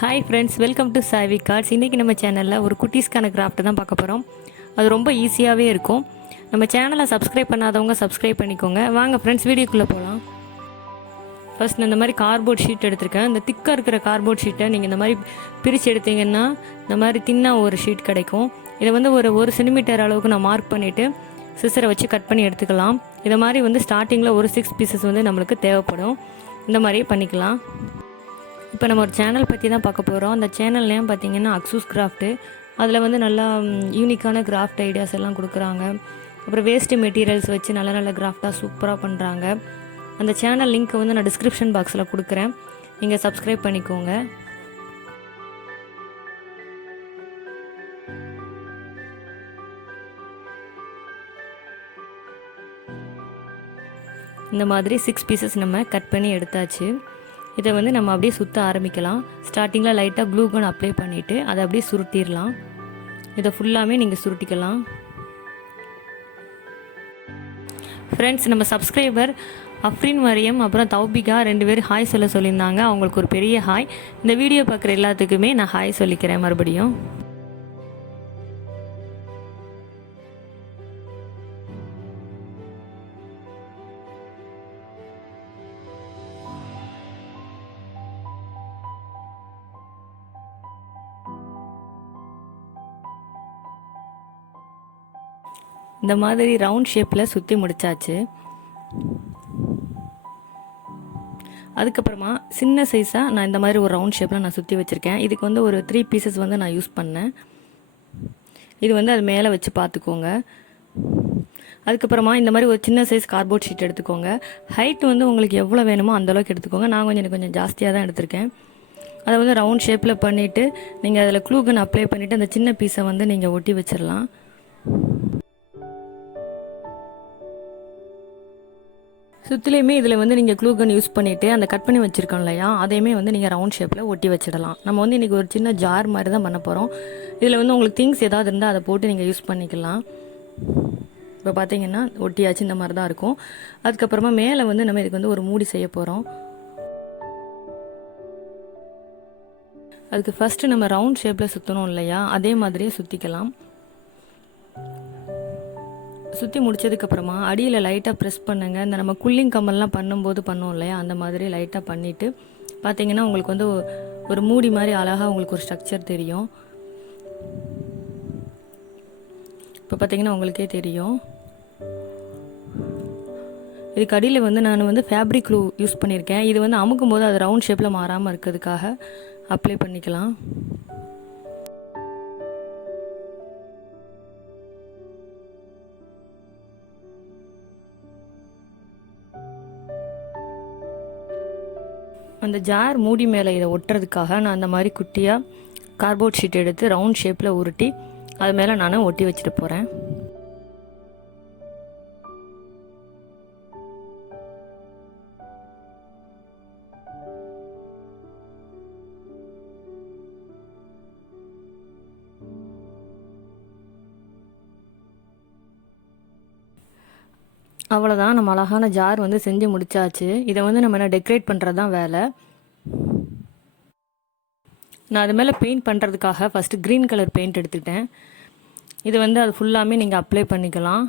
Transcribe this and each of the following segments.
Hi friends, welcome to Saivik Arts. இன்றைக்கி நம்ம சேனலில் ஒரு குட்டீஸ்க்கான கிராஃப்ட் தான் பார்க்க போகிறோம். அது ரொம்ப ஈஸியாகவே இருக்கும். நம்ம சேனலை சப்ஸ்கிரைப் பண்ணாதவங்க சப்ஸ்கிரைப் பண்ணிக்கோங்க. வாங்க ஃப்ரெண்ட்ஸ், வீடியோக்குள்ளே போகலாம். ஃபர்ஸ்ட் நான் இந்த மாதிரி கார்ட்போர்ட் ஷீட் எடுத்திருக்கேன். இந்த திக்காக இருக்கிற கார்ட்போர்ட் ஷீட்டை நீங்கள் இந்த மாதிரி பிரித்து எடுத்தீங்கன்னா இந்த மாதிரி தின்னாக ஒரு ஷீட் கிடைக்கும். இதை வந்து ஒரு சென்டிமீட்டர் அளவுக்கு நான் மார்க் பண்ணிவிட்டு சிசரை வச்சு கட் பண்ணி எடுத்துக்கலாம். இதை மாதிரி வந்து ஸ்டார்டிங்கில் ஒரு 6 பீசஸ் வந்து நம்மளுக்கு தேவைப்படும். இந்த மாதிரியே பண்ணிக்கலாம். இப்போ நம்ம ஒரு சேனல் பற்றி தான் பார்க்க போகிறோம். அந்த சேனல் நேம் பார்த்திங்கன்னா அக்சூஸ் கிராஃப்ட்டு. அதில் வந்து நல்லா யூனிக்கான கிராஃப்ட் ஐடியாஸ் எல்லாம் கொடுக்குறாங்க. அப்புறம் வேஸ்ட்டு மெட்டீரியல்ஸ் வச்சு நல்ல நல்ல கிராஃப்டாக சூப்பராக பண்ணுறாங்க. அந்த சேனல் லிங்க்கை வந்து நான் டிஸ்கிரிப்ஷன் பாக்ஸில் கொடுக்குறேன், நீங்கள் சப்ஸ்கிரைப் பண்ணிக்கோங்க. இந்த மாதிரி 6 பீசஸ் நம்ம கட் பண்ணி எடுத்தாச்சு. இதை வந்து நம்ம அப்படியே சுற்ற ஆரம்பிக்கலாம். ஸ்டார்டிங்கில் லைட்டாக க்ளூ கன் அப்ளை பண்ணிவிட்டு அதை அப்படியே சுருட்டிடலாம். இதை ஃபுல்லாமே நீங்கள் சுருட்டிக்கலாம். ஃப்ரெண்ட்ஸ், நம்ம சப்ஸ்கிரைபர் அஃப்ரின் மரியம் அப்புறம் தௌபிகா 2 பேர் ஹாய் சொல்ல சொல்லியிருந்தாங்க. அவங்களுக்கு ஒரு பெரிய ஹாய். இந்த வீடியோ பார்க்குற எல்லாத்துக்குமே நான் ஹாய் சொல்லிக்கிறேன் மறுபடியும். இந்த மாதிரி ரவுண்ட் ஷேப்பில் சுற்றி முடித்தாச்சு. அதுக்கப்புறமா சின்ன சைஸாக நான் இந்த மாதிரி ஒரு ரவுண்ட் ஷேப்பில் நான் சுற்றி வச்சுருக்கேன். இதுக்கு வந்து ஒரு 3 பீசஸ் வந்து நான் யூஸ் பண்ணேன். இது வந்து அது மேலே வச்சு பார்த்துக்கோங்க. அதுக்கப்புறமா இந்த மாதிரி ஒரு சின்ன சைஸ் கார்ட்போர்ட் ஷீட் எடுத்துக்கோங்க. ஹைட் வந்து உங்களுக்கு எவ்வளோ வேணுமோ அந்தளவுக்கு எடுத்துக்கோங்க. நான் கொஞ்சம் ஜாஸ்தியாக தான் எடுத்திருக்கேன். அதை வந்து ரவுண்ட் ஷேப்பில் பண்ணிவிட்டு நீங்கள் அதில் க்ளூ கன் அப்ளை பண்ணிவிட்டு அந்த சின்ன பீஸை வந்து நீங்கள் ஒட்டி வச்சிடலாம். சுற்றிலையுமே இதில் வந்து நீங்கள் க்ளூ கன் யூஸ் பண்ணிவிட்டு அந்த கட் பண்ணி வச்சுருக்கோம் இல்லையா, அதையுமே வந்து நீங்கள் ரவுண்ட் ஷேப்பில் ஒட்டி வச்சிடலாம். நம்ம வந்து இன்றைக்கி ஒரு சின்ன ஜார் மாதிரி தான் பண்ண போகிறோம். இதில் வந்து உங்களுக்கு திங்ஸ் ஏதாவது இருந்தால் அதை போட்டு நீங்கள் யூஸ் பண்ணிக்கலாம். இப்போ பார்த்தீங்கன்னா ஒட்டியாச்சு, இந்த மாதிரி தான் இருக்கும். அதுக்கப்புறமா மேலே வந்து நம்ம இதுக்கு வந்து ஒரு மூடி செய்ய போகிறோம். அதுக்கு ஃபஸ்ட்டு நம்ம ரவுண்ட் ஷேப்பில் சுற்றணும் இல்லையா, அதே மாதிரியே சுற்றிக்கலாம். சுற்றி முடிச்சதுக்கப்புறமா அடியில் லைட்டாக ப்ரெஸ் பண்ணுங்கள். இந்த நம்ம குல்லிங் கம்மல்லாம் பண்ணும்போது பண்ணோம் இல்லையா, அந்த மாதிரி லைட்டாக பண்ணிவிட்டு பார்த்தீங்கன்னா உங்களுக்கு வந்து ஒரு மூடி மாதிரி அழகாக உங்களுக்கு ஒரு ஸ்ட்ரக்சர் தெரியும். இப்போ பார்த்தீங்கன்னா உங்களுக்கே தெரியும். இதுக்கு அடியில் வந்து நான் வந்து ஃபேப்ரிக் க்ளூ யூஸ் பண்ணியிருக்கேன். இது வந்து அமுக்கும் போது அது ரவுண்ட் ஷேப்பில் மாறாமல் இருக்கிறதுக்காக அப்ளை பண்ணிக்கலாம். அந்த ஜார் மூடி மேலே இதை ஒட்டுறதுக்காக நான் அந்த மாதிரி குட்டியாக கார்ட்போர்ட் ஷீட் எடுத்து ரவுண்ட் ஷேப்பில் உருட்டி அது மேலே நான் ஒட்டி வச்சுட்டு போகிறேன். அவ்வளோதான், நம்ம அழகான ஜார் வந்து செஞ்சு முடிச்சாச்சு. இதை வந்து நம்ம என்ன டெக்கரேட் பண்ணுறது தான் வேலை. நான் அது மேலே பெயிண்ட் பண்ணுறதுக்காக ஃபஸ்ட்டு க்ரீன் கலர் பெயிண்ட் எடுத்துக்கிட்டேன். இது வந்து அது ஃபுல்லாமே நீங்கள் அப்ளை பண்ணிக்கலாம்.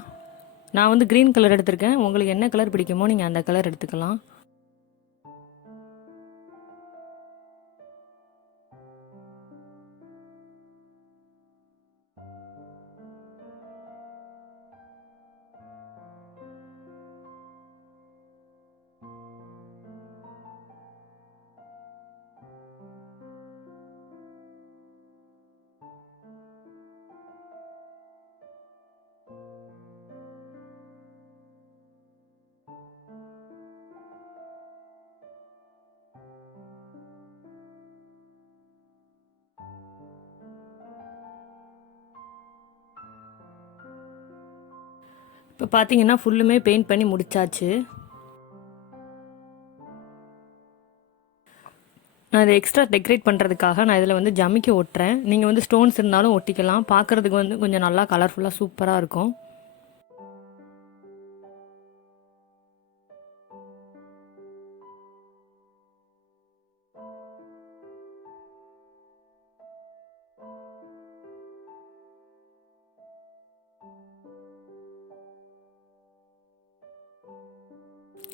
நான் வந்து க்ரீன் கலர் எடுத்திருக்கேன். உங்களுக்கு என்ன கலர் பிடிக்குமோ நீங்கள் அந்த கலர் எடுத்துக்கலாம். இப்போ பார்த்தீங்கன்னா ஃபுல்லுமே பெயிண்ட் பண்ணி முடிச்சாச்சு. நான் இதை எக்ஸ்ட்ரா டெக்கரேட் பண்ணுறதுக்காக நான் இதில் வந்து ஜமிக்கி ஒட்டுறேன். நீங்கள் வந்து ஸ்டோன்ஸ் இருந்தாலும் ஒட்டிக்கலாம். பார்க்குறதுக்கு வந்து கொஞ்சம் நல்லா கலர்ஃபுல்லாக சூப்பராக இருக்கும்.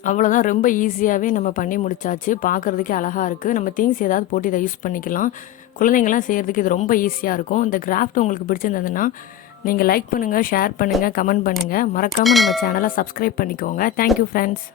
அவ்வளோதான், ரொம்ப ஈஸியாகவே நம்ம பண்ணி முடிச்சாச்சு. பார்க்குறதுக்கே அழகாக இருக்குது. நம்ம திங்ஸ் ஏதாவது போட்டு இதை யூஸ் பண்ணிக்கலாம். குழந்தைங்கள்லாம் செய்கிறதுக்கு இது ரொம்ப ஈஸியாக இருக்கும். இந்த கிராஃப்ட் உங்களுக்கு பிடிச்சிருந்ததுன்னா நீங்கள் லைக் பண்ணுங்கள், ஷேர் பண்ணுங்கள், கமெண்ட் பண்ணுங்கள். மறக்காமல் நம்ம சேனலை சப்ஸ்கிரைப் பண்ணிக்கோங்க. Thank you friends.